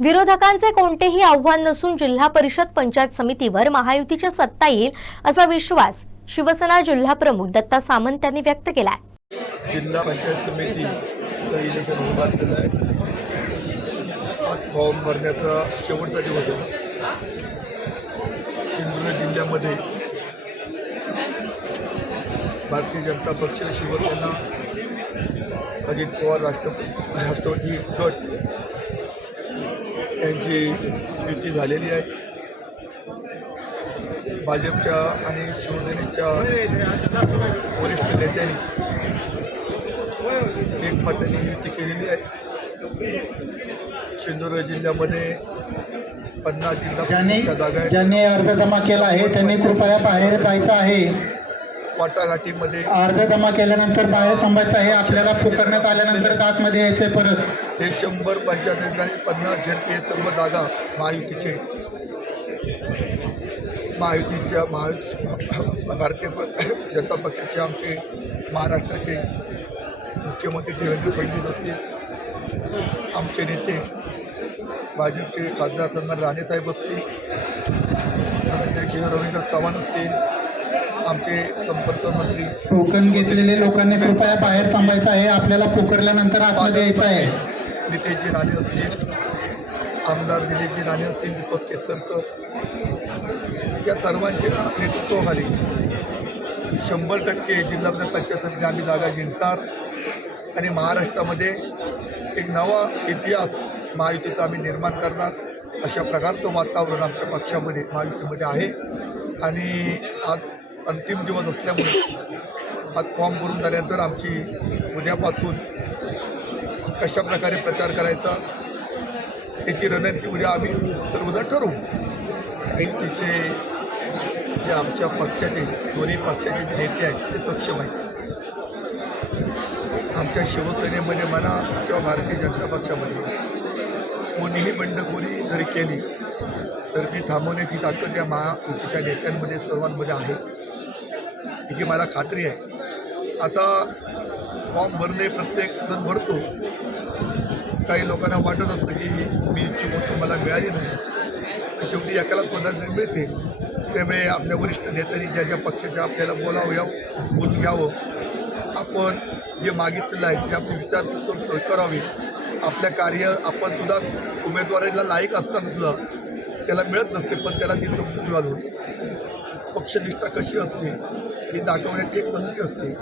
विरोधकांचे कोणतेही आव्हान नसून जिल्हा परिषद पंचायत समितीवर महायुतीच्या सत्ता येईल असा विश्वास शिवसेना जिल्हा प्रमुख दत्ता सामंत यांनी व्यक्त केलाय. जिल्हा पंचायत समिती फॉर्म भरण्याचा शेवटचा दिवस आहे. सिंधुदुर्ग जिल्ह्यामध्ये भारतीय जनता पक्ष शिवसेना अजित पवार राष्ट्र राष्ट्रवादी गट यांची युती झालेली आहे. भाजपच्या आणि शिवसेनेच्या वरिष्ठ नेत्यांनी एकमताने युती केलेली आहे. सिंधुदुर्ग जिल्ह्यामध्ये पन्नास जिल्हा जागा ज्यांनी अर्ज जमा केला आहे त्यांनी कृपया बाहेर जायचं आहे. वाटाघाटीमध्ये अर्ज जमा केल्यानंतर बाहेर थांबायचं आहे. आपल्याला पुकारण्यात आल्यानंतर आतमध्ये यायचंय परत. हे शंभर पंचायत आणि पन्नास झेडपी हे सर्व जागा महायुतीचे. महायुतीच्या महायुती भारतीय जनता पक्षाचे आमचे महाराष्ट्राचे मुख्यमंत्री देवेंद्र फडणवीस असतील आमचे नेते भाजपचे खासदार सन्मान राणेसाहेब असतील रवींद्र चव्हाण असतील आमचे संपर्क मंत्री. टोकन घेतलेले लोकांनी कृपया बाहेर थांबायचं आहे. आपल्याला पुकारल्यानंतर आतमध्ये यायचं आहे. नितेशजी राणे असतील. आमदार दिलीपजी राणे असतील. दीपक केसरकर. या सर्वांच्या नेतृत्वाखाली शंभर टक्के जिल्हा पंचायत समिती आम्ही जागा जिंकणार. आणि महाराष्ट्रामध्ये एक नवा इतिहास महायुतीचा आम्ही निर्माण करणार. अशा प्रकारचं वातावरण आमच्या पक्षामध्ये महायुतीमध्ये आहे. आणि आज अंतिम दिवस असल्यामुळे आज फॉर्म भरून झाल्यानंतर आमची उद्यापासून कशा प्रकारे प्रचार करायचा याची रणनीती उद्या आम्ही सर्वजण ठरवू. काही तिचे जे आमच्या पक्षाचे दोन्ही पक्षाचे जे नेते आहेत ते सक्षम आहेत. आमच्या शिवसेनेमध्ये म्हणा किंवा भारतीय जनता पक्षामध्ये. कोणीही बंडखोरी जरी केली तर ती थांबवण्याची ताकद या महायुतीच्या नेत्यांमध्ये सर्वांमध्ये आहे. याची मला खात्री आहे. आता फॉर्म भरणे प्रत्येक जण भरतो. काही लोकांना वाटत असतं की मी इच्छुक होतो मला मिळाली नाही. शेवटी एकालाच कोणाला मिळते त्यामुळे आपल्या वरिष्ठ नेत्यांनी ज्या ज्या पक्षाच्या आपल्याला बोलावं यावं बोलून घ्यावं आपण जे मागितलेलं आहे ते आपण विचारपूस करून करावी. आपल्या कार्य आपण सुद्धा उमेदवारीला लायक असताना सुद्धा त्याला मिळत नसते पण त्याला ती समजून घालून पक्षनिष्ठा कशी असते ही दाखवण्याची एक संधी असते.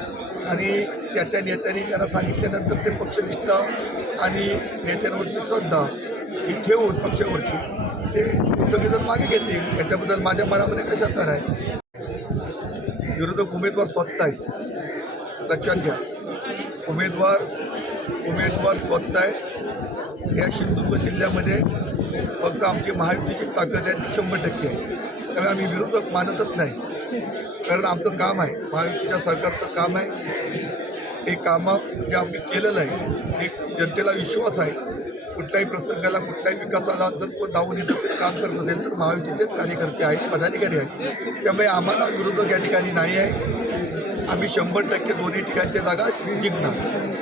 आणि त्या त्या नेत्यांनी त्यांना सांगितल्यानंतर ते पक्षनिष्ठा आणि नेत्यांवरची श्रद्धा ही ठेवून पक्षावरची ते सगळेजण मागे घेतील. याच्याबद्दल माझ्या मनामध्ये कशा शंका आहे? विरोधक उमेदवार स्वतः आहेत. लक्षात घ्या. उमेदवार उमेदवार स्वतः आहेत. या सिंधुदुर्ग जिल्ह्यामध्ये फक्त आमची महायुतीची ताकद आहे ती शंभर टक्के आहे. त्यामुळे आम्ही विरोधक मानतच नाही. कारण आमचं काम आहे. महायुतीच्या सरकारचं काम आहे. हे कामं जे आम्ही केलेलं आहे हे जनतेला विश्वास आहे. कुठल्याही प्रसंगाला कुठल्याही विकासाला जर कोण धावून येत ते काम करत असेल तर महायुतीचेच कार्यकर्ते आहेत पदाधिकारी आहेत. त्यामुळे आम्हाला विरोधक या ठिकाणी नाही आहे. आम्ही शंभर टक्के दोन्ही ठिकाणच्या जागा जिंकणार.